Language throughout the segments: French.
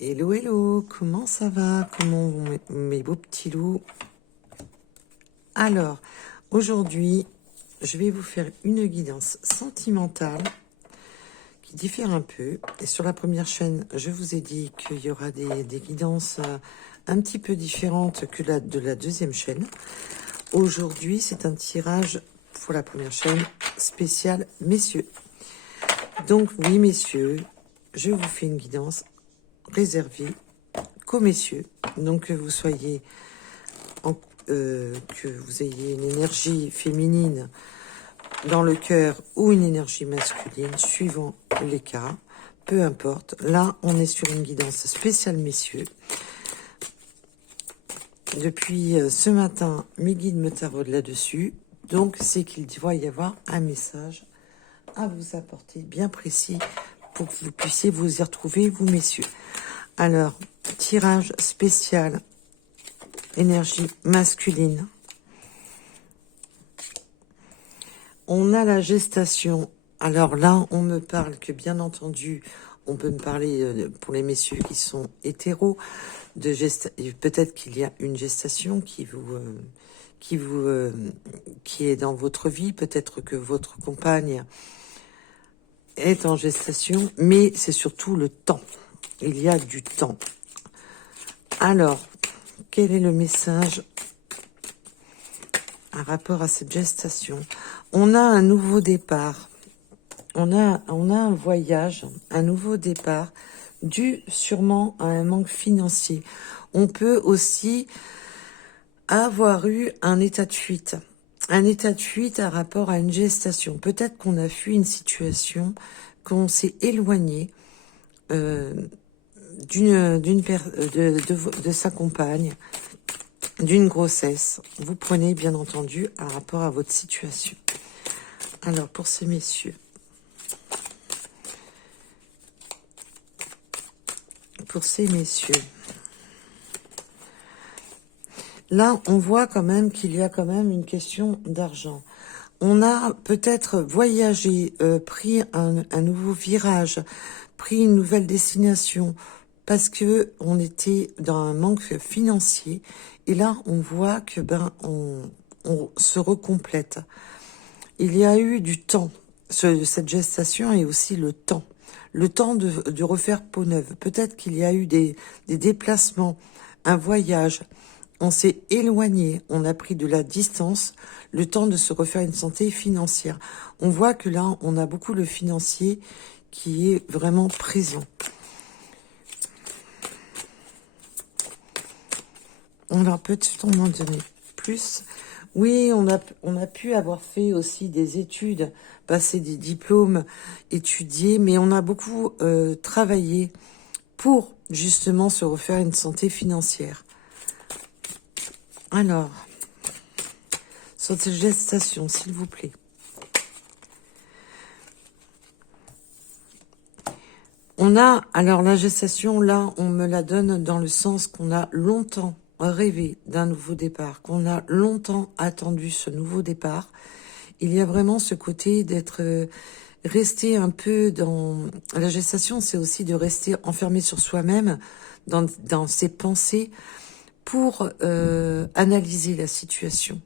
Hello, hello, comment ça va? Comment vont mes beaux petits loups? Alors, aujourd'hui, je vais vous faire une guidance sentimentale qui diffère un peu. Et sur la première chaîne, je vous ai dit qu'il y aura des guidances un petit peu différentes que de la deuxième chaîne. Aujourd'hui, c'est un tirage pour la première chaîne spécial messieurs. Donc, oui, messieurs, je vous fais une guidance réservée qu'aux messieurs. Donc, que vous soyez que vous ayez une énergie féminine dans le cœur ou une énergie masculine, suivant les cas, peu importe. Là, on est sur une guidance spéciale messieurs. Depuis ce matin, mes guides me taraudent là-dessus. Donc, c'est qu'il doit y avoir un message à vous apporter bien précis pour que vous puissiez vous y retrouver, vous messieurs. Alors, tirage spécial énergie masculine. On a la gestation. Alors là, on me parle que, bien entendu, on peut me parler, pour les messieurs qui sont hétéros, de peut-être qu'il y a une gestation qui est dans votre vie. Peut-être que votre compagne est en gestation, mais c'est surtout le temps. Il y a du temps. Alors, quel est le message en rapport à cette gestation? On a un nouveau départ. On a un voyage, un nouveau départ, dû sûrement à un manque financier. On peut aussi avoir eu un état de fuite. Un état de fuite à rapport à une gestation. Peut-être qu'on a fui une situation, qu'on s'est éloigné de sa compagne, d'une grossesse. Vous prenez bien entendu à rapport à votre situation. Alors pour ces messieurs, là on voit quand même qu'il y a quand même une question d'argent. On a peut-être voyagé, pris un nouveau virage, pris une nouvelle destination, parce que on était dans un manque financier. Et là, on voit que on se recomplète. Il y a eu du temps, cette gestation, et aussi le temps. Le temps de refaire peau neuve. Peut-être qu'il y a eu des déplacements, un voyage. On s'est éloigné, on a pris de la distance, le temps de se refaire une santé financière. On voit que là, on a beaucoup le financier qui est vraiment présent. Alors, peut-on m'en donner plus? Oui, on a pu avoir fait aussi des études, passer des diplômes, étudier, mais on a beaucoup travaillé pour justement se refaire une santé financière. Alors, sur cette gestation, s'il vous plaît. On a, alors la gestation, là, on me la donne dans le sens qu'on a longtemps rêvé d'un nouveau départ, qu'on a longtemps attendu ce nouveau départ. Il y a vraiment ce côté d'être resté un peu dans... La gestation, c'est aussi de rester enfermé sur soi-même, dans ses pensées, pour analyser la situation.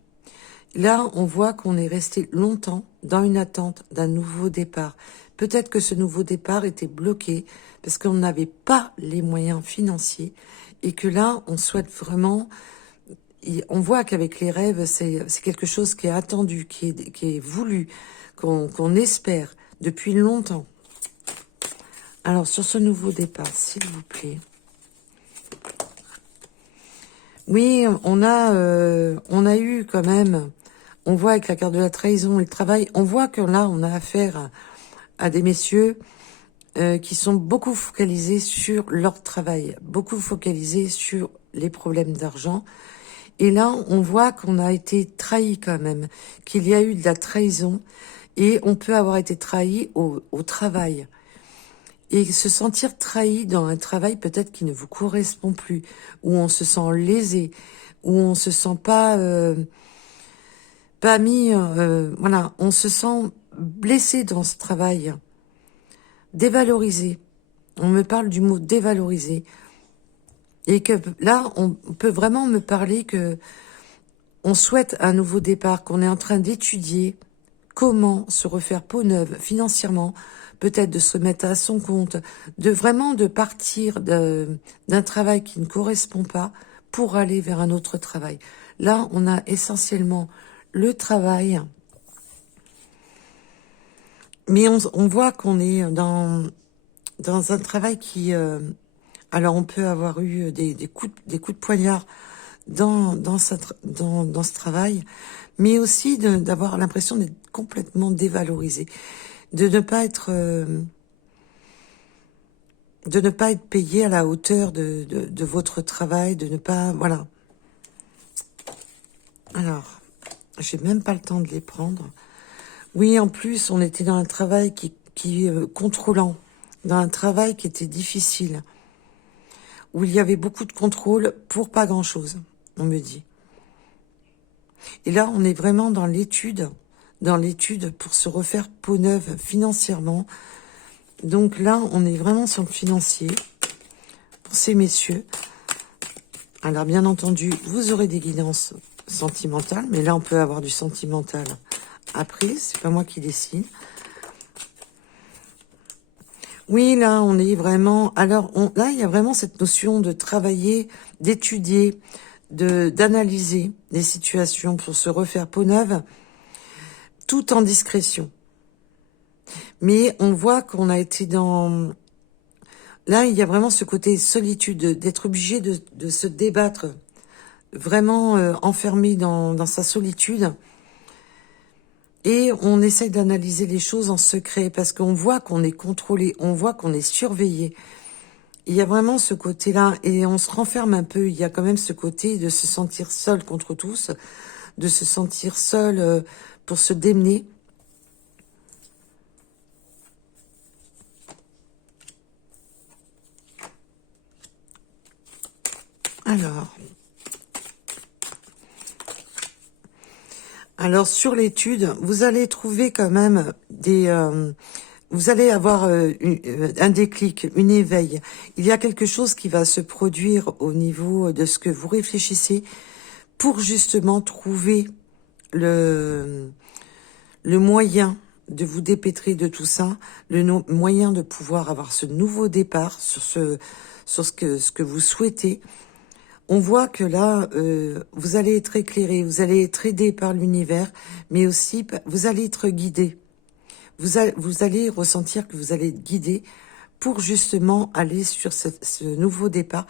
Là, on voit qu'on est resté longtemps dans une attente d'un nouveau départ. Peut-être que ce nouveau départ était bloqué parce qu'on n'avait pas les moyens financiers et que là, on souhaite vraiment... On voit qu'avec les rêves, c'est quelque chose qui est attendu, qui est voulu, qu'on espère depuis longtemps. Alors, sur ce nouveau départ, s'il vous plaît... Oui, on a eu quand même, on voit avec la carte de la trahison et le travail, on voit que là, on a affaire à des messieurs qui sont beaucoup focalisés sur leur travail, beaucoup focalisés sur les problèmes d'argent. Et là, on voit qu'on a été trahi quand même, qu'il y a eu de la trahison et on peut avoir été trahi au travail. Et se sentir trahi dans un travail peut-être qui ne vous correspond plus, où on se sent lésé, où on se sent pas mis, voilà, on se sent blessé dans ce travail, dévalorisé. On me parle du mot dévaloriser. Et que là, on peut vraiment me parler que on souhaite un nouveau départ, qu'on est en train d'étudier comment se refaire peau neuve financièrement, peut-être de se mettre à son compte, de vraiment de partir d'un travail qui ne correspond pas pour aller vers un autre travail. Là, on a essentiellement le travail, mais on voit qu'on est dans un travail qui... alors, on peut avoir eu des coups de poignard dans ce travail, mais aussi d'avoir l'impression d'être complètement dévalorisé, de ne pas être payé à la hauteur de votre travail, de ne pas... Voilà. Alors, j'ai même pas le temps de les prendre. Oui, en plus, on était dans un travail qui contrôlant, dans un travail qui était difficile, où il y avait beaucoup de contrôle pour pas grand-chose, on me dit. Et là, on est vraiment dans l'étude pour se refaire peau neuve financièrement. Donc là, on est vraiment sur le financier pour ces messieurs. Alors, bien entendu, vous aurez des guidances sentimentales, mais là, on peut avoir du sentimental après, c'est pas moi qui décide. Oui, là, on est vraiment... Alors, là, il y a vraiment cette notion de travailler, d'étudier, d'analyser les situations pour se refaire peau neuve, tout en discrétion. Mais on voit qu'on a été dans... Là, il y a vraiment ce côté solitude, d'être obligé de se débattre, vraiment enfermé dans sa solitude. Et on essaye d'analyser les choses en secret, parce qu'on voit qu'on est contrôlé, on voit qu'on est surveillé. Il y a vraiment ce côté-là, et on se renferme un peu. Il y a quand même ce côté de se sentir seul contre tous, de se sentir seul pour se démener. Alors sur l'étude, vous allez trouver quand même vous allez avoir un déclic, une éveil. Il y a quelque chose qui va se produire au niveau de ce que vous réfléchissez pour justement trouver le moyen de vous dépêtrer de tout ça, moyen de pouvoir avoir ce nouveau départ sur ce que vous souhaitez. On voit que là, vous allez être éclairé, vous allez être aidé par l'univers, mais aussi vous allez être guidé. Vous allez ressentir que vous allez être guidé pour justement aller sur ce nouveau départ.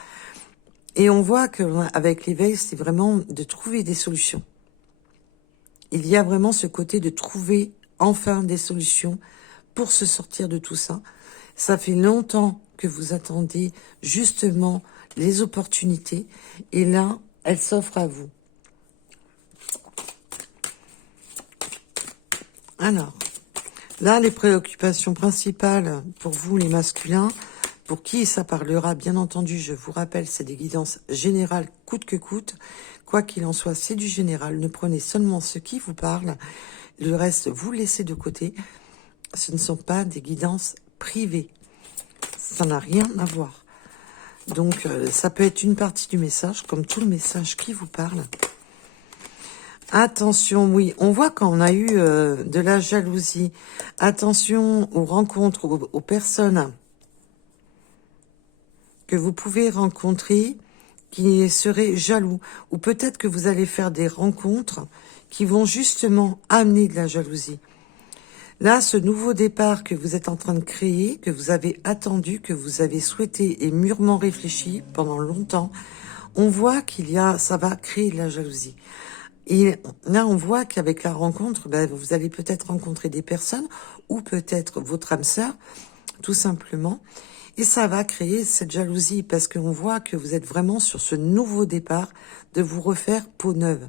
Et on voit qu'avec l'éveil, c'est vraiment de trouver des solutions. Il y a vraiment ce côté de trouver enfin des solutions pour se sortir de tout ça. Ça fait longtemps que vous attendez justement les opportunités, et là, elles s'offrent à vous. Alors, là, les préoccupations principales pour vous, les masculins, pour qui ça parlera, bien entendu, je vous rappelle, c'est des guidances générales, coûte que coûte. Quoi qu'il en soit, c'est du général. Ne prenez seulement ce qui vous parle. Le reste, vous laissez de côté. Ce ne sont pas des guidances privées. Ça n'a rien à voir. Donc, ça peut être une partie du message, comme tout le message qui vous parle. Attention, oui, on voit quand on a eu de la jalousie. Attention aux rencontres, aux personnes que vous pouvez rencontrer qui seraient jaloux. Ou peut-être que vous allez faire des rencontres qui vont justement amener de la jalousie. Là, ce nouveau départ que vous êtes en train de créer, que vous avez attendu, que vous avez souhaité et mûrement réfléchi pendant longtemps, on voit ça va créer de la jalousie. Et là, on voit qu'avec la rencontre, vous allez peut-être rencontrer des personnes, ou peut-être votre âme sœur, tout simplement, et ça va créer cette jalousie, parce qu'on voit que vous êtes vraiment sur ce nouveau départ de vous refaire peau neuve.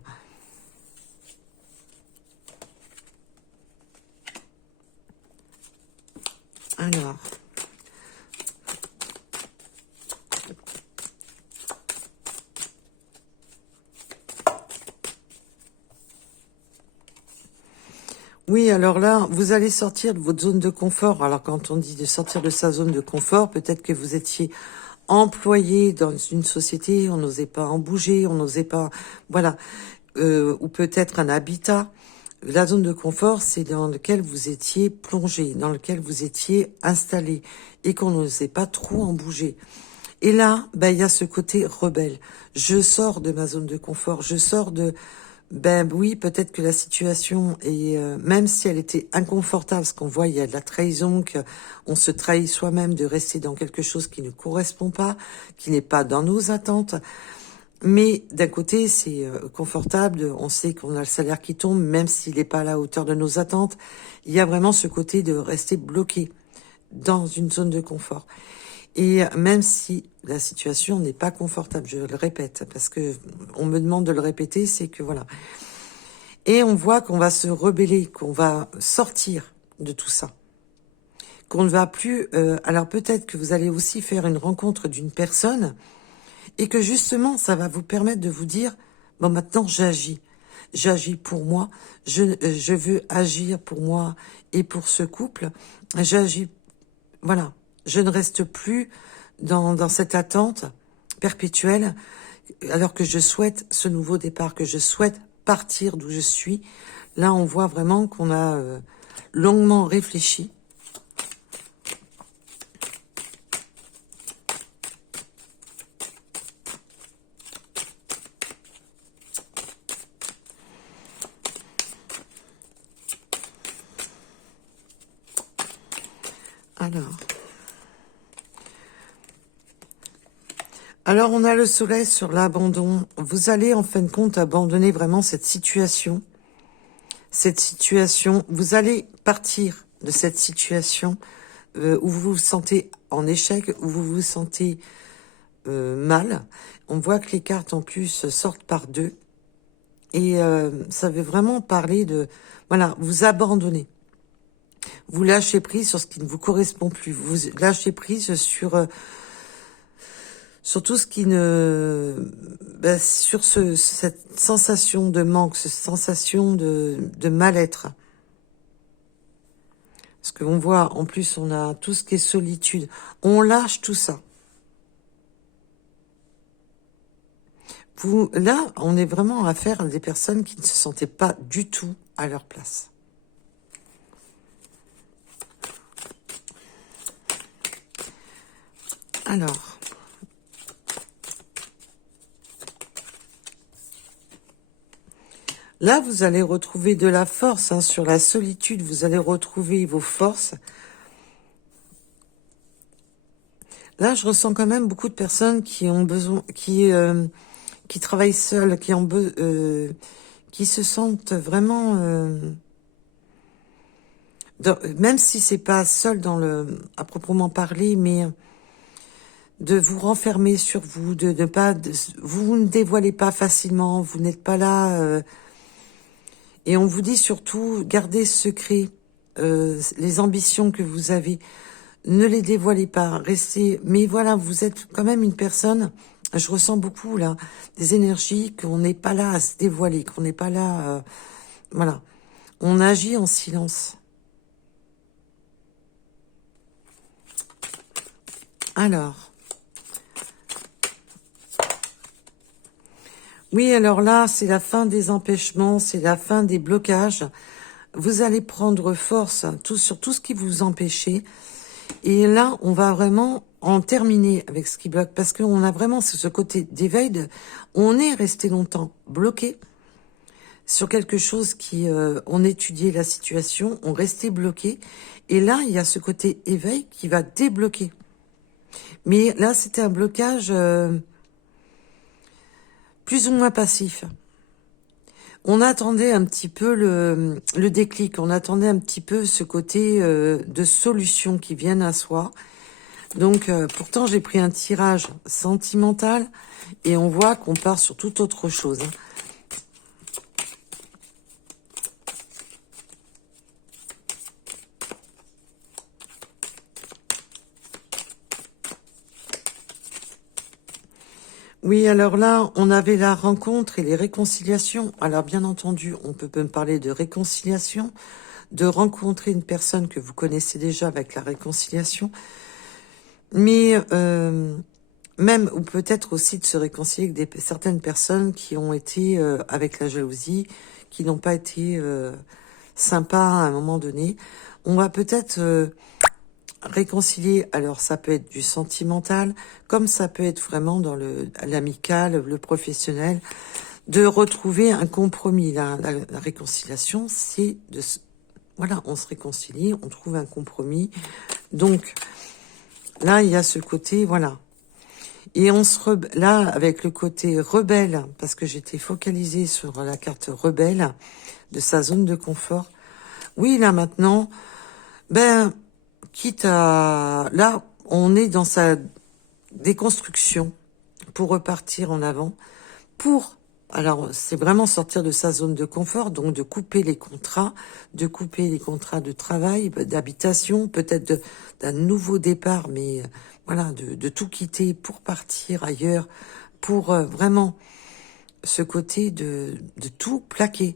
Alors, Oui, alors là, vous allez sortir de votre zone de confort. Alors quand on dit de sortir de sa zone de confort, peut-être que vous étiez employé dans une société, on n'osait pas en bouger, on n'osait pas, voilà, ou peut-être un habitat. La zone de confort, c'est dans lequel vous étiez plongé, dans lequel vous étiez installé et qu'on n'osait pas trop en bouger. Et là, ben, il y a ce côté rebelle. Je sors de ma zone de confort, je sors de, ben oui, peut-être que la situation est, même si elle était inconfortable, parce qu'on voit, il y a de la trahison, qu'on se trahit soi-même de rester dans quelque chose qui ne correspond pas, qui n'est pas dans nos attentes. Mais d'un côté, c'est confortable, on sait qu'on a le salaire qui tombe, même s'il n'est pas à la hauteur de nos attentes. Il y a vraiment ce côté de rester bloqué dans une zone de confort. Et même si la situation n'est pas confortable, je le répète, parce que on me demande de le répéter, c'est que voilà. Et on voit qu'on va se rebeller, qu'on va sortir de tout ça, qu'on ne va plus. Alors peut-être que vous allez aussi faire une rencontre d'une personne et que justement ça va vous permettre de vous dire bon maintenant j'agis. J'agis pour moi, je veux agir pour moi et pour ce couple. J'agis, voilà. Je ne reste plus dans cette attente perpétuelle, alors que je souhaite ce nouveau départ, que je souhaite partir d'où je suis. Là, on voit vraiment qu'on a longuement réfléchi. Alors, on a le soleil sur l'abandon. Vous allez, en fin de compte, abandonner vraiment cette situation. Cette situation, vous allez partir de cette situation où vous vous sentez en échec, où vous vous sentez mal. On voit que les cartes, en plus, sortent par deux. Et ça veut vraiment parler de... Voilà, vous abandonnez. Vous lâchez prise sur ce qui ne vous correspond plus. Vous lâchez prise sur tout ce qui ne... Ben, sur cette sensation de manque, cette sensation de mal-être. Parce qu'on voit, en plus, on a tout ce qui est solitude. On lâche tout ça. Là, on est vraiment à affaire à des personnes qui ne se sentaient pas du tout à leur place. Alors... Là, vous allez retrouver de la force sur la solitude. Vous allez retrouver vos forces. Là, je ressens quand même beaucoup de personnes qui ont besoin, qui travaillent seules, qui se sentent vraiment, même si c'est pas seul à proprement parler, mais de vous renfermer sur vous, de ne pas, vous ne dévoilez pas facilement, vous n'êtes pas là. Et on vous dit surtout, gardez secret les ambitions que vous avez. Ne les dévoilez pas, restez... Mais voilà, vous êtes quand même une personne, je ressens beaucoup là, des énergies, qu'on n'est pas là à se dévoiler, qu'on n'est pas là... voilà, on agit en silence. Alors... Oui, alors là, c'est la fin des empêchements, c'est la fin des blocages. Vous allez prendre force sur tout ce qui vous empêchait. Et là, on va vraiment en terminer avec ce qui bloque, parce qu'on a vraiment ce côté d'éveil. On est resté longtemps bloqué sur quelque chose qui... on étudiait la situation, on restait bloqué. Et là, il y a ce côté éveil qui va débloquer. Mais là, c'était un blocage... plus ou moins passif. On attendait un petit peu le déclic, on attendait un petit peu ce côté de solution qui vienne à soi. Donc, pourtant, j'ai pris un tirage sentimental et on voit qu'on part sur toute autre chose. Oui, alors là, on avait la rencontre et les réconciliations. Alors, bien entendu, on peut me parler de réconciliation, de rencontrer une personne que vous connaissez déjà avec la réconciliation, mais même, ou peut-être aussi de se réconcilier avec certaines personnes qui ont été avec la jalousie, qui n'ont pas été sympas à un moment donné. On va peut-être réconcilier, alors ça peut être du sentimental, comme ça peut être vraiment dans l'amical, le professionnel, de retrouver un compromis. La réconciliation, c'est de... Voilà, on se réconcilie, on trouve un compromis. Donc, là, il y a ce côté, voilà. Et là, avec le côté rebelle, parce que j'étais focalisée sur la carte rebelle de sa zone de confort. Oui, là, maintenant, ben, quitte à... Là, on est dans sa déconstruction pour repartir en avant, alors, c'est vraiment sortir de sa zone de confort, donc de couper les contrats de travail, d'habitation, peut-être d'un nouveau départ, mais voilà, de tout quitter pour partir ailleurs, pour vraiment ce côté de tout plaquer.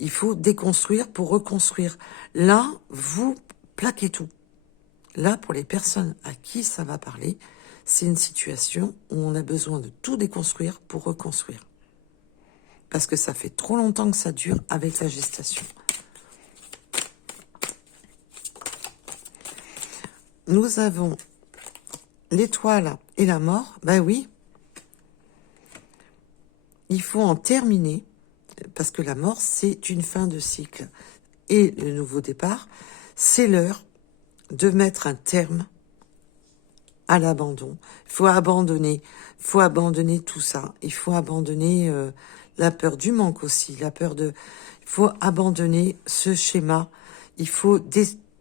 Il faut déconstruire pour reconstruire. Là, vous plaquez tout. Là, pour les personnes à qui ça va parler, c'est une situation où on a besoin de tout déconstruire pour reconstruire. Parce que ça fait trop longtemps que ça dure avec la gestation. Nous avons l'étoile et la mort. Ben oui, il faut en terminer, parce que la mort, c'est une fin de cycle. Et le nouveau départ, c'est l'heure de mettre un terme à l'abandon. Il faut abandonner tout ça. Il faut abandonner la peur du manque aussi, il faut abandonner ce schéma. Il faut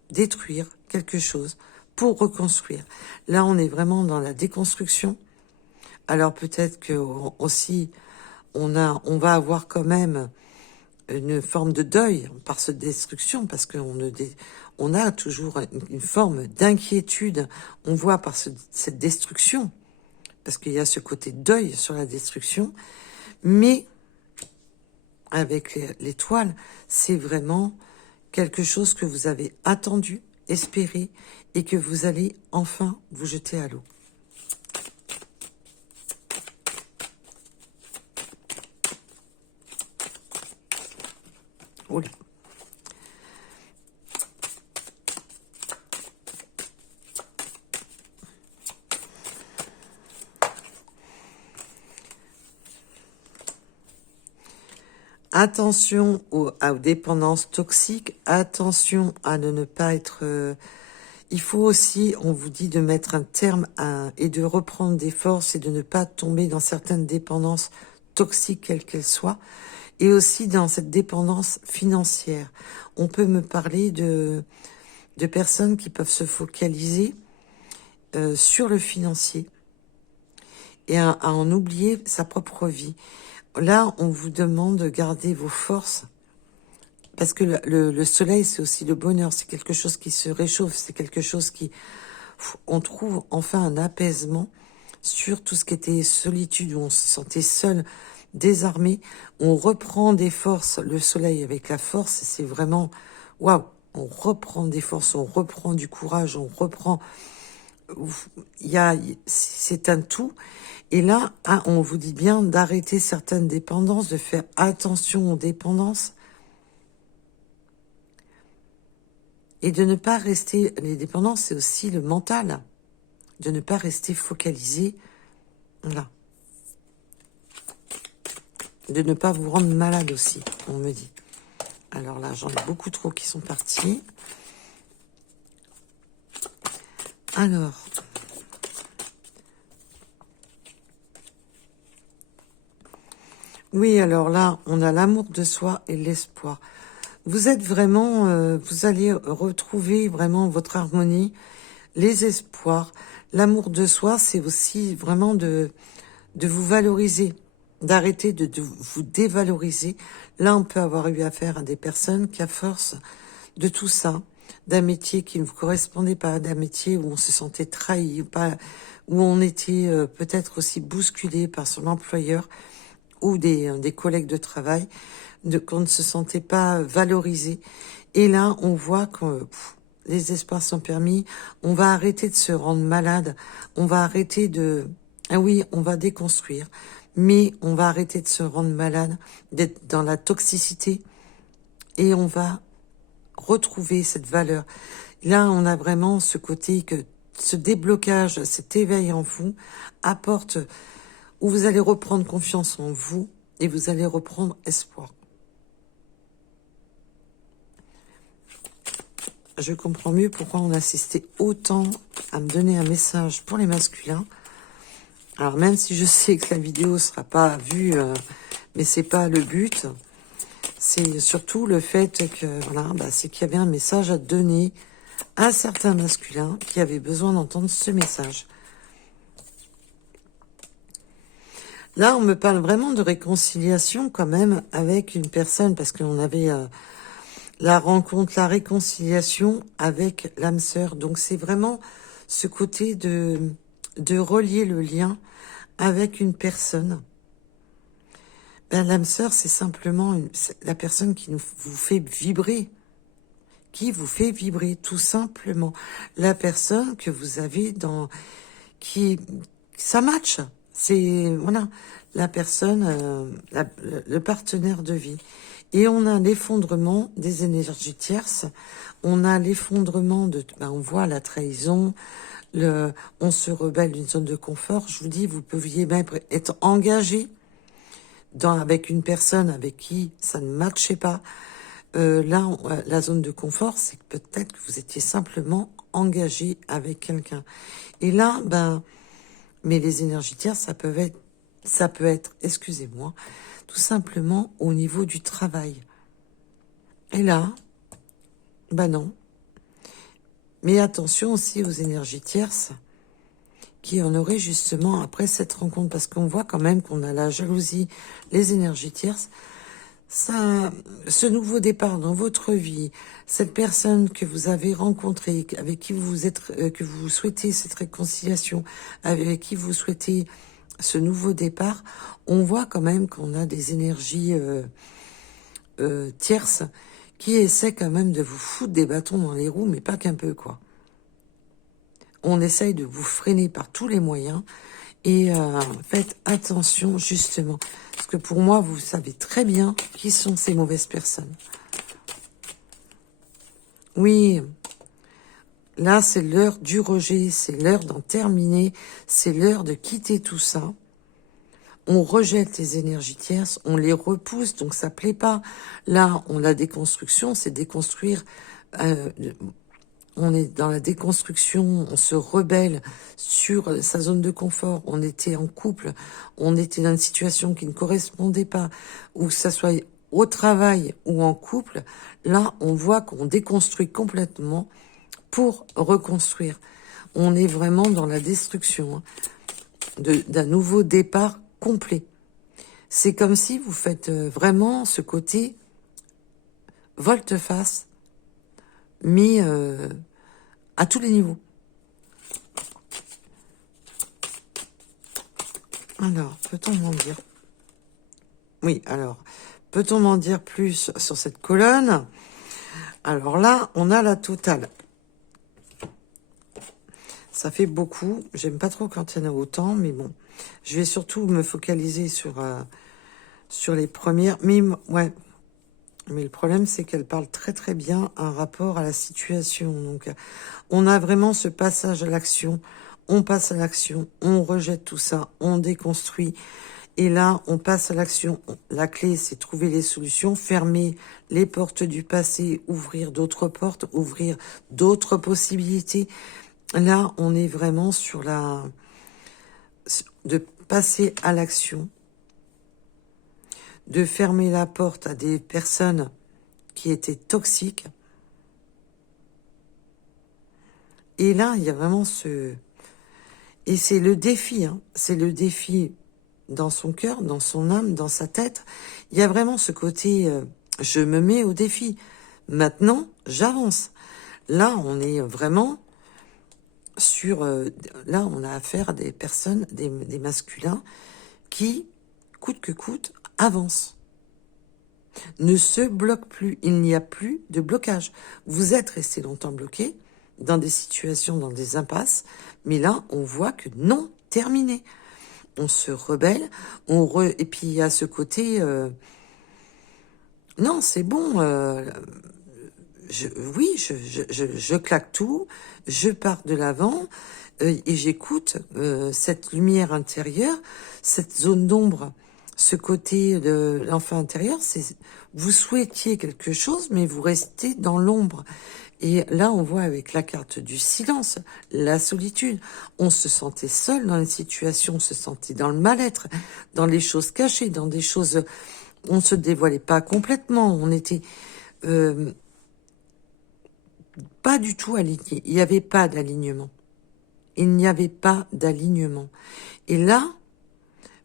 détruire quelque chose pour reconstruire. Là, on est vraiment dans la déconstruction. Alors peut-être que aussi on va avoir quand même une forme de deuil par cette destruction, parce on a toujours une forme d'inquiétude, on voit par cette destruction, parce qu'il y a ce côté deuil sur la destruction, mais avec l'étoile, c'est vraiment quelque chose que vous avez attendu, espéré, et que vous allez enfin vous jeter à l'eau. Oula. Attention aux dépendances toxiques, attention à ne pas être... il faut aussi, on vous dit de mettre un terme et de reprendre des forces et de ne pas tomber dans certaines dépendances toxiques, quelles qu'elles soient, et aussi dans cette dépendance financière. On peut me parler de personnes qui peuvent se focaliser sur le financier et à en oublier sa propre vie. Là, on vous demande de garder vos forces, parce que le soleil, c'est aussi le bonheur, c'est quelque chose qui se réchauffe, c'est quelque chose qui... On trouve enfin un apaisement sur tout ce qui était solitude, où on se sentait seul, désarmé. On reprend des forces, le soleil avec la force, c'est vraiment... Waouh! On reprend des forces, on reprend du courage, on reprend... C'est un tout. Et là, on vous dit bien d'arrêter certaines dépendances, de faire attention aux dépendances et de ne pas rester... Les dépendances, c'est aussi le mental. De ne pas rester focalisé. Voilà. De ne pas vous rendre malade aussi, on me dit. Alors là, j'en ai beaucoup trop qui sont partis. Alors... Oui, alors là, on a l'amour de soi et l'espoir. Vous êtes vraiment, vous allez retrouver vraiment votre harmonie, les espoirs. L'amour de soi, c'est aussi vraiment de vous valoriser, d'arrêter de vous dévaloriser. Là, on peut avoir eu affaire à des personnes qui, à force de tout ça, d'un métier qui ne vous correspondait pas, d'un métier où on se sentait trahi, où on était peut-être aussi bousculé par son employeur, ou des collègues de travail, qu'on ne se sentait pas valorisé. Et là, on voit que les espaces sont permis. On va arrêter de se rendre malade. On va arrêter de... Ah oui, on va déconstruire. Mais on va arrêter de se rendre malade, d'être dans la toxicité. Et on va retrouver cette valeur. Là, on a vraiment ce côté que ce déblocage, cet éveil en vous apporte où vous allez reprendre confiance en vous et vous allez reprendre espoir. Je comprends mieux pourquoi on assistait autant à me donner un message pour les masculins. Alors même si je sais que la vidéo sera pas vue, mais c'est pas le but. C'est surtout le fait que voilà, c'est qu'il y avait un message à donner à certains masculins qui avaient besoin d'entendre ce message. Là, on me parle vraiment de réconciliation quand même avec une personne parce qu'on avait la rencontre, la réconciliation avec l'âme sœur. Donc c'est vraiment ce côté de relier le lien avec une personne. L'âme sœur, c'est simplement la personne qui vous fait vibrer. Qui vous fait vibrer, tout simplement. La personne que vous avez ça match. C'est, voilà, la personne, le partenaire de vie. Et on a l'effondrement des énergies tierces. On a l'effondrement on voit la trahison, on se rebelle d'une zone de confort. Je vous dis, vous pouviez même être engagé avec une personne avec qui ça ne matchait pas. Là, la zone de confort, c'est que peut-être que vous étiez simplement engagé avec quelqu'un. Et là, mais les énergies tierces, ça peut être, excusez-moi, tout simplement au niveau du travail. Et là, non. Mais attention aussi aux énergies tierces qui en auraient justement après cette rencontre, parce qu'on voit quand même qu'on a la jalousie, les énergies tierces. Ça, ce nouveau départ dans votre vie, cette personne que vous avez rencontrée, avec qui vous êtes, que vous souhaitez cette réconciliation, avec qui vous souhaitez ce nouveau départ, on voit quand même qu'on a des énergies tierces qui essaient quand même de vous foutre des bâtons dans les roues, mais pas qu'un peu, quoi. On essaye de vous freiner par tous les moyens. Et faites attention, justement. Parce que pour moi, vous savez très bien qui sont ces mauvaises personnes. Oui, là, c'est l'heure du rejet. C'est l'heure d'en terminer. C'est l'heure de quitter tout ça. On rejette les énergies tierces. On les repousse. Donc, ça plaît pas. Là, on a déconstruction. C'est déconstruire... on est dans la déconstruction, on se rebelle sur sa zone de confort, on était en couple, on était dans une situation qui ne correspondait pas, ou que ça soit au travail ou en couple, là on voit qu'on déconstruit complètement pour reconstruire. On est vraiment dans la destruction d'un nouveau départ complet. C'est comme si vous faites vraiment ce côté volte-face, mais à tous les niveaux. Alors, peut-on m'en dire? Oui, alors, peut-on m'en dire plus sur cette colonne? Alors là, on a la totale. Ça fait beaucoup. J'aime pas trop quand il y en a autant, mais bon. Je vais surtout me focaliser sur les premières. Mais, ouais. Mais le problème, c'est qu'elle parle très très bien un rapport à la situation. Donc, on a vraiment ce passage à l'action. On passe à l'action, on rejette tout ça, on déconstruit. Et là, on passe à l'action. La clé, c'est trouver les solutions, fermer les portes du passé, ouvrir d'autres portes, ouvrir d'autres possibilités. Là, on est vraiment sur de passer à l'action, de fermer la porte à des personnes qui étaient toxiques. Et là, il y a vraiment Et c'est le défi, c'est le défi dans son cœur, dans son âme, dans sa tête. Il y a vraiment ce côté, je me mets au défi. Maintenant, j'avance. Là, on est vraiment sur... là, on a affaire à des personnes, des masculins, qui, coûte que coûte, avancent. ne se bloque plus. Il n'y a plus de blocage. Vous êtes resté longtemps bloqué dans des situations, dans des impasses, mais là, on voit que non, terminé. On se rebelle, et puis il y a ce côté, non, c'est bon, oui, je claque tout, je pars de l'avant, et j'écoute cette lumière intérieure, cette zone d'ombre, ce côté de l'enfant intérieur, c'est vous souhaitiez quelque chose, mais vous restez dans l'ombre. Et là, on voit avec la carte du silence, la solitude. On se sentait seul dans une situation, on se sentait dans le mal-être, dans les choses cachées, dans des choses... On se dévoilait pas complètement, on était pas du tout aligné. Il n'y avait pas d'alignement. Il n'y avait pas d'alignement. Et là,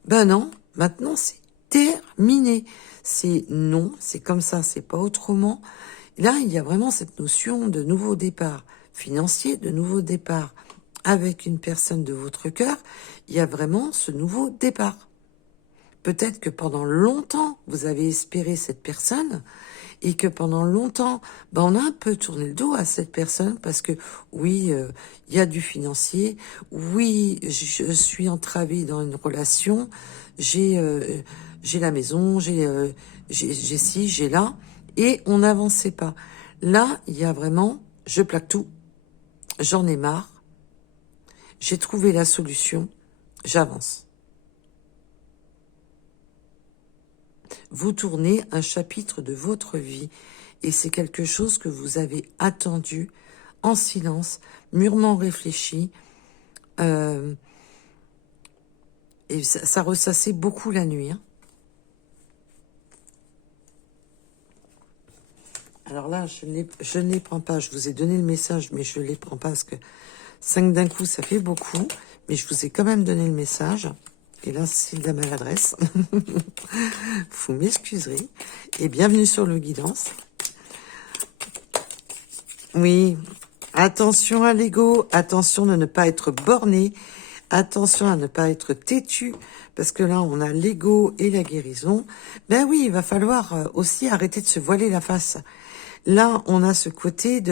ben non, maintenant c'est terminé. C'est non, c'est comme ça, c'est pas autrement. Là, il y a vraiment cette notion de nouveau départ financier, de nouveau départ avec une personne de votre cœur. Il y a vraiment ce nouveau départ. Peut-être que pendant longtemps, vous avez espéré cette personne et que pendant longtemps, ben on a un peu tourné le dos à cette personne parce que oui, il y a du financier, oui, je suis entravée dans une relation, j'ai la maison, j'ai ci, j'ai là, et on n'avançait pas. Là, il y a vraiment, je plaque tout, j'en ai marre, j'ai trouvé la solution, j'avance. Vous tournez un chapitre de votre vie et c'est quelque chose que vous avez attendu en silence, mûrement réfléchi, et ça ressassait beaucoup la nuit. Hein. Alors là, je ne les prends pas. Je vous ai donné le message, mais je ne les prends pas parce que 5 d'un coup, ça fait beaucoup. Mais je vous ai quand même donné le message. Et là, c'est de la maladresse. Vous m'excuserez. Et bienvenue sur le guidance. Oui, attention à l'ego, attention de ne pas être borné, attention à ne pas être têtu, parce que là, on a l'ego et la guérison. Ben oui, il va falloir aussi arrêter de se voiler la face. Là, on a ce côté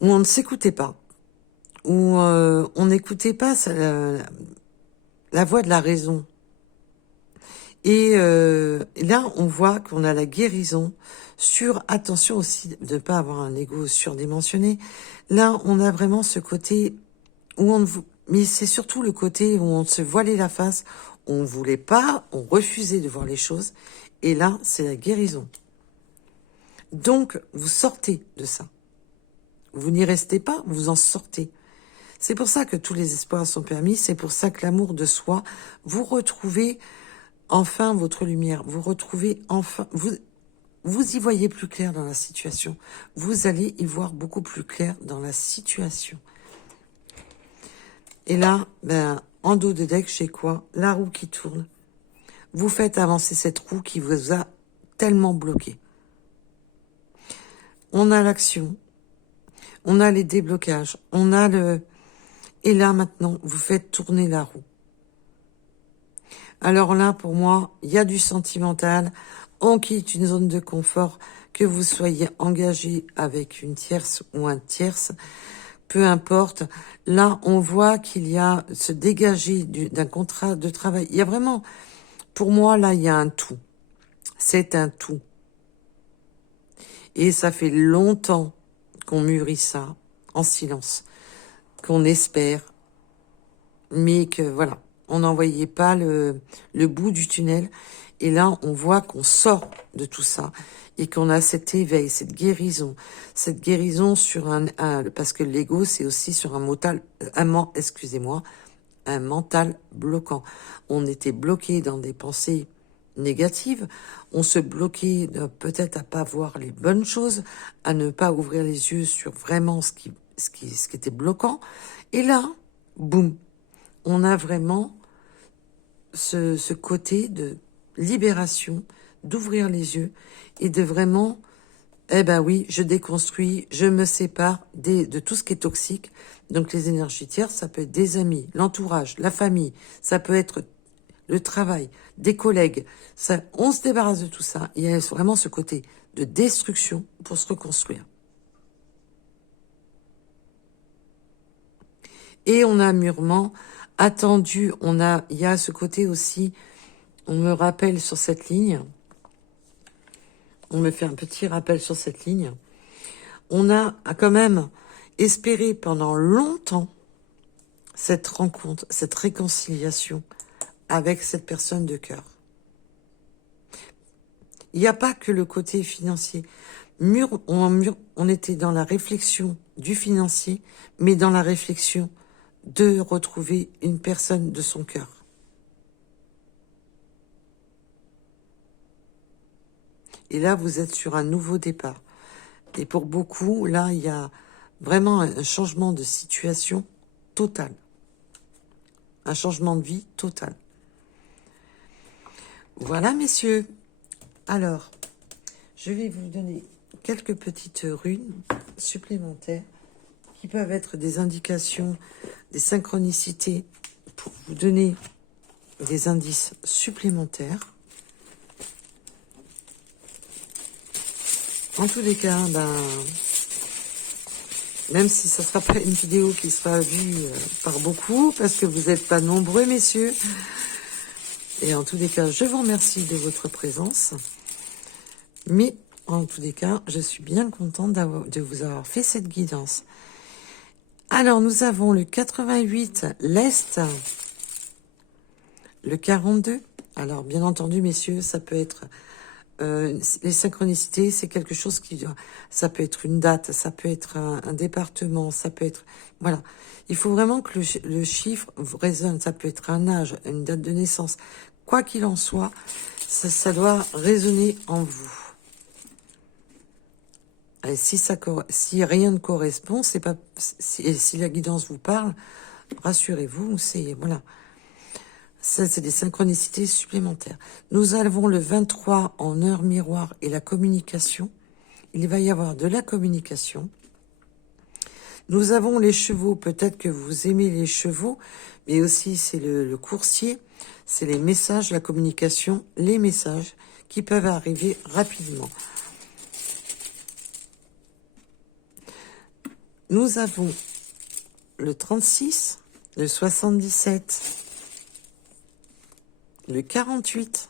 où on ne s'écoutait pas, où on n'écoutait pas la voix de la raison. Et là, on voit qu'on a la guérison sur, attention aussi de ne pas avoir un ego surdimensionné. Là, on a vraiment ce côté où mais c'est surtout le côté où on se voilait la face, on voulait pas, on refusait de voir les choses. Et là, c'est la guérison. Donc, vous sortez de ça. Vous n'y restez pas, vous en sortez. C'est pour ça que tous les espoirs sont permis, c'est pour ça que l'amour de soi, vous retrouvez enfin votre lumière, vous retrouvez enfin, vous y voyez plus clair dans la situation. Vous allez y voir beaucoup plus clair dans la situation. Et là, ben, en dos de deck, j'ai quoi? La roue qui tourne. Vous faites avancer cette roue qui vous a tellement bloqué. On a l'action, on a les déblocages, on a le... Et là, maintenant, vous faites tourner la roue. Alors là, pour moi, il y a du sentimental. On quitte une zone de confort, que vous soyez engagé avec une tierce ou un tierce, peu importe. Là, on voit qu'il y a se dégager d'un contrat de travail. Il y a vraiment, pour moi, là, il y a un tout. C'est un tout. Et ça fait longtemps qu'on mûrit ça en silence, qu'on espère, mais que voilà, on n'en voyait pas le bout du tunnel. Et là, on voit qu'on sort de tout ça et qu'on a cet éveil, cette guérison sur parce que l'ego, c'est aussi sur un mental bloquant. On était bloqué dans des pensées négatives, on se bloquait peut-être à pas voir les bonnes choses, à ne pas ouvrir les yeux sur vraiment ce qui était bloquant. Et là, boum, on a vraiment ce côté de libération, d'ouvrir les yeux et de vraiment, eh ben oui, je déconstruis, je me sépare de tout ce qui est toxique. Donc les énergies tierces, ça peut être des amis, l'entourage, la famille, ça peut être le travail, des collègues. Ça, on se débarrasse de tout ça. Il y a vraiment ce côté de destruction pour se reconstruire. Et on a mûrement attendu, il y a ce côté aussi, on me rappelle sur cette ligne, on me fait un petit rappel sur cette ligne, on a quand même espéré pendant longtemps cette rencontre, cette réconciliation avec cette personne de cœur. Il n'y a pas que le côté financier. On était dans la réflexion du financier, mais dans la réflexion de retrouver une personne de son cœur. Et là, vous êtes sur un nouveau départ. Et pour beaucoup, là, il y a vraiment un changement de situation total. Un changement de vie total. Voilà, messieurs. Alors, je vais vous donner quelques petites runes supplémentaires qui peuvent être des indications, des synchronicités pour vous donner des indices supplémentaires. En tous les cas, même si ça ne sera pas une vidéo qui sera vue par beaucoup, parce que vous n'êtes pas nombreux, messieurs. Et en tous les cas, je vous remercie de votre présence. Mais en tous les cas, je suis bien contente de vous avoir fait cette guidance. Alors, nous avons le 88, l'Est, le 42. Alors, bien entendu, messieurs, ça peut être... les synchronicités, c'est quelque chose qui... Ça peut être une date, ça peut être un département, ça peut être... Voilà. Il faut vraiment que le chiffre résonne. Ça peut être un âge, une date de naissance. Quoi qu'il en soit, ça doit résonner en vous. Et si rien ne correspond, c'est pas... Si la guidance vous parle, rassurez-vous, c'est... Voilà. Ça, c'est des synchronicités supplémentaires. Nous avons le 23 en heure miroir et la communication. Il va y avoir de la communication. Nous avons les chevaux. Peut-être que vous aimez les chevaux, mais aussi c'est le coursier. C'est les messages, la communication, les messages qui peuvent arriver rapidement. Nous avons le 36, le 77, le 48.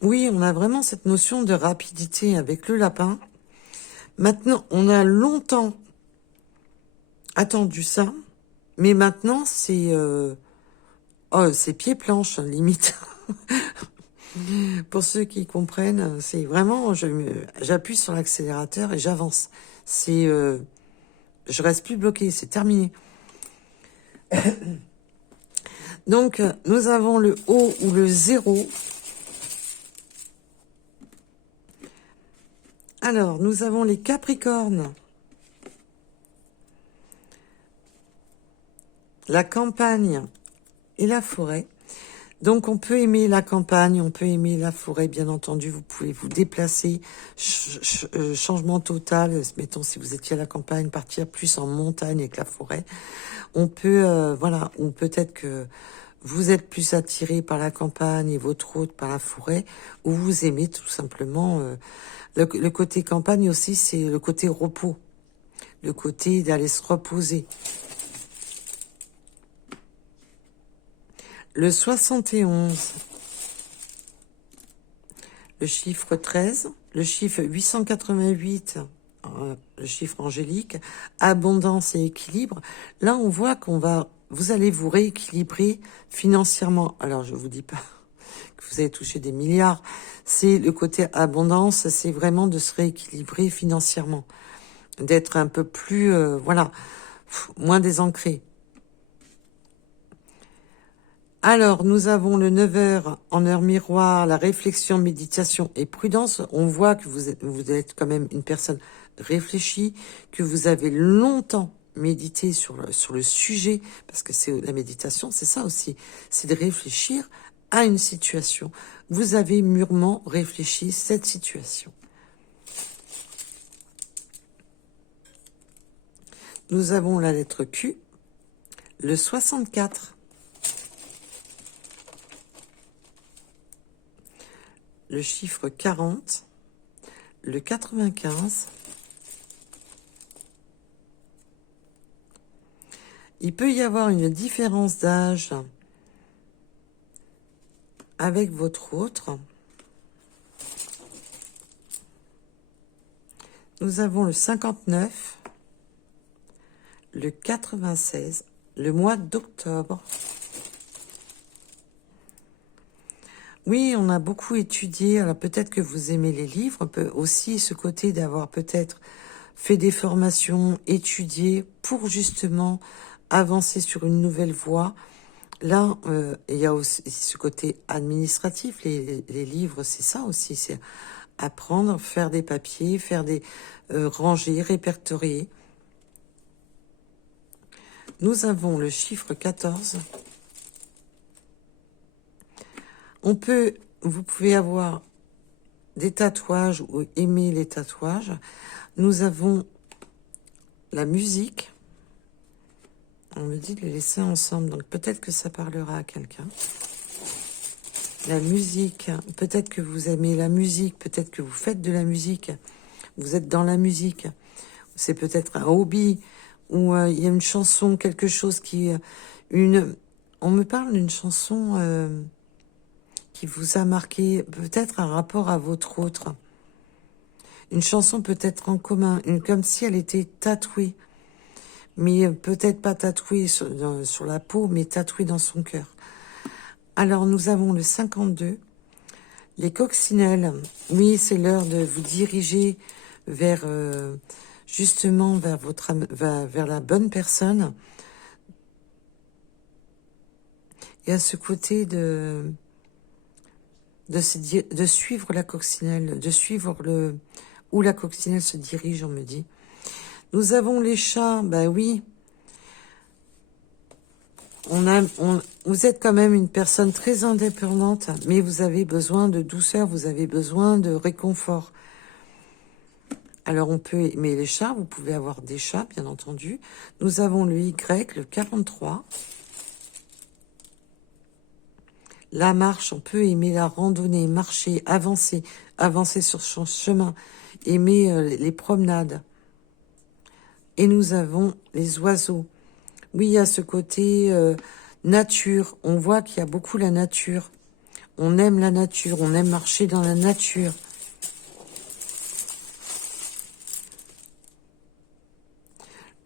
Oui, on a vraiment cette notion de rapidité avec le lapin. Maintenant, on a longtemps attendu ça, mais maintenant, c'est pied-planche, limite. Pour ceux qui comprennent, c'est vraiment, j'appuie sur l'accélérateur et j'avance. Je reste plus bloqué, c'est terminé. Donc, nous avons le haut ou le 0. Alors, nous avons les Capricornes. La campagne et la forêt. Donc, on peut aimer la campagne, on peut aimer la forêt, bien entendu. Vous pouvez vous déplacer. Changement total, mettons, si vous étiez à la campagne, partir plus en montagne avec la forêt. On peut, voilà, ou peut-être que vous êtes plus attiré par la campagne et votre hôte par la forêt, ou vous aimez tout simplement... le côté campagne aussi, c'est le côté repos. Le côté d'aller se reposer. Le 71, le chiffre 13, le chiffre 888, le chiffre angélique, abondance et équilibre. Là, on voit vous allez vous rééquilibrer financièrement. Alors, je vous dis pas que vous allez toucher des milliards. C'est le côté abondance, c'est vraiment de se rééquilibrer financièrement. D'être un peu plus, voilà, moins désancré. Alors, nous avons le 9h en heure miroir, la réflexion, méditation et prudence. On voit que vous êtes quand même une personne réfléchie, que vous avez longtemps médité sur le sujet, parce que c'est la méditation, c'est ça aussi, c'est de réfléchir à une situation. Vous avez mûrement réfléchi cette situation. Nous avons la lettre Q, le 64. le chiffre 40, le 95. Il peut y avoir une différence d'âge avec votre autre. Nous avons le 59, le 96, le mois d'octobre. Oui, on a beaucoup étudié. Alors peut-être que vous aimez les livres, peut aussi ce côté d'avoir peut-être fait des formations, étudié pour justement avancer sur une nouvelle voie. Là, il y a aussi ce côté administratif. Les livres, c'est ça aussi, c'est apprendre, faire des papiers, faire des ranger, répertorier. Nous avons le chiffre 14. Vous pouvez avoir des tatouages ou aimer les tatouages. Nous avons la musique. On me dit de les laisser ensemble, donc peut-être que ça parlera à quelqu'un. La musique, peut-être que vous aimez la musique, peut-être que vous faites de la musique, vous êtes dans la musique. C'est peut-être un hobby, ou il y a une chanson, quelque chose qui... on me parle d'une chanson qui vous a marqué, peut-être un rapport à votre autre. Une chanson peut-être en commun, comme si elle était tatouée. Mais peut-être pas tatouée sur la peau, mais tatouée dans son cœur. Alors, nous avons le 52. Les coccinelles. Oui, c'est l'heure de vous diriger vers... justement vers la bonne personne. Et à ce côté de suivre la coccinelle, de suivre où la coccinelle se dirige, on me dit. Nous avons les chats, bah oui. Vous êtes quand même une personne très indépendante, mais vous avez besoin de douceur, vous avez besoin de réconfort. Alors on peut aimer les chats, vous pouvez avoir des chats, bien entendu. Nous avons le Y, le 43. La marche, on peut aimer la randonnée, marcher, avancer sur son chemin, aimer les promenades. Et nous avons les oiseaux. Oui, il y a ce côté nature. On voit qu'il y a beaucoup la nature. On aime la nature, on aime marcher dans la nature.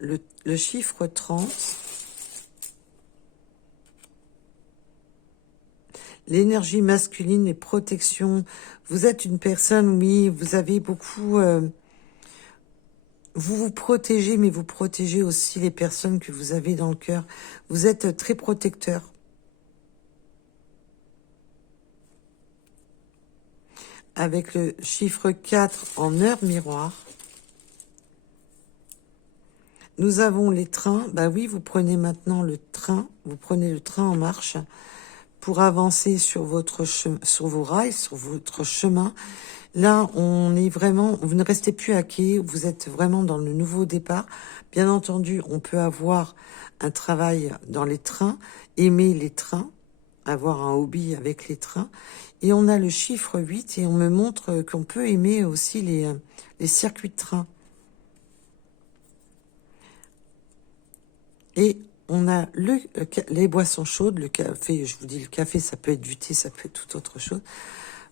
Le chiffre 30. L'énergie masculine, les protections. Vous êtes une personne, oui, vous avez beaucoup... vous vous protégez, mais vous protégez aussi les personnes que vous avez dans le cœur. Vous êtes très protecteur. Avec le chiffre 4 en heure miroir. Nous avons les trains. Bah oui, vous prenez maintenant le train. Vous prenez le train en marche pour avancer sur sur vos rails, sur votre chemin. Là, on est vraiment, vous ne restez plus à quai, vous êtes vraiment dans le nouveau départ. Bien entendu, on peut avoir un travail dans les trains, aimer les trains, avoir un hobby avec les trains. Et on a le chiffre 8 et on me montre qu'on peut aimer aussi les circuits de train. Et on a les boissons chaudes, le café, je vous dis le café, ça peut être du thé, ça peut être toute autre chose.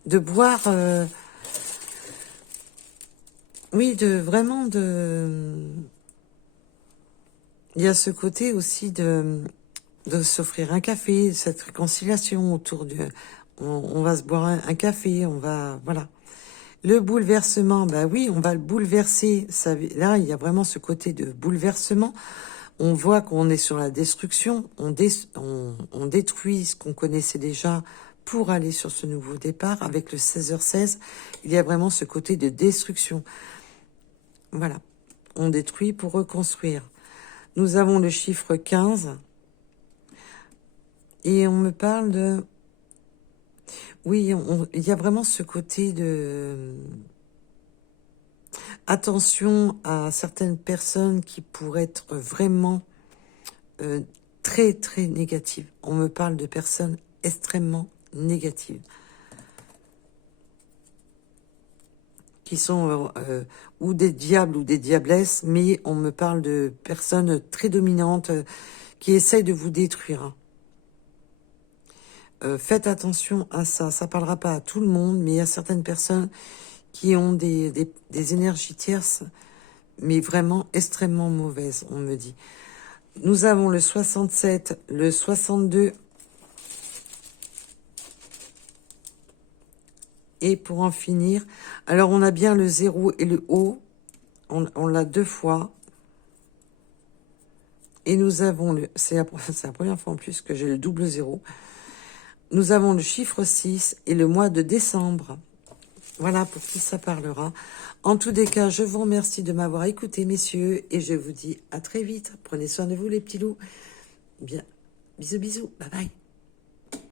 De boire... oui, vraiment il y a ce côté aussi de s'offrir un café, cette réconciliation autour on va se boire un café, on va... Voilà. Le bouleversement, bah oui, on va le bouleverser. Là, il y a vraiment ce côté de bouleversement. On voit qu'on est sur la destruction. On détruit ce qu'on connaissait déjà pour aller sur ce nouveau départ. Avec le 16h16, il y a vraiment ce côté de destruction. Voilà. On détruit pour reconstruire. Nous avons le chiffre 15. Et on me parle de... Oui, il y a vraiment ce côté de... Attention à certaines personnes qui pourraient être vraiment très, très négatives. On me parle de personnes extrêmement négatives. qui sont ou des diables ou des diablesses, mais on me parle de personnes très dominantes qui essayent de vous détruire. Faites attention à ça. Ça parlera pas à tout le monde, mais il y a certaines personnes qui ont des énergies tierces, mais vraiment extrêmement mauvaises, on me dit. Nous avons le 67, le 62. Et pour en finir, alors on a bien le 0 et le haut. On l'a 2 fois. Et nous avons le... C'est la première fois en plus que j'ai le double 0. Nous avons le chiffre 6 et le mois de décembre. Voilà pour qui ça parlera. En tous les cas, je vous remercie de m'avoir écouté, messieurs. Et je vous dis à très vite. Prenez soin de vous, les petits loups. Bien. Bisous, bisous. Bye bye.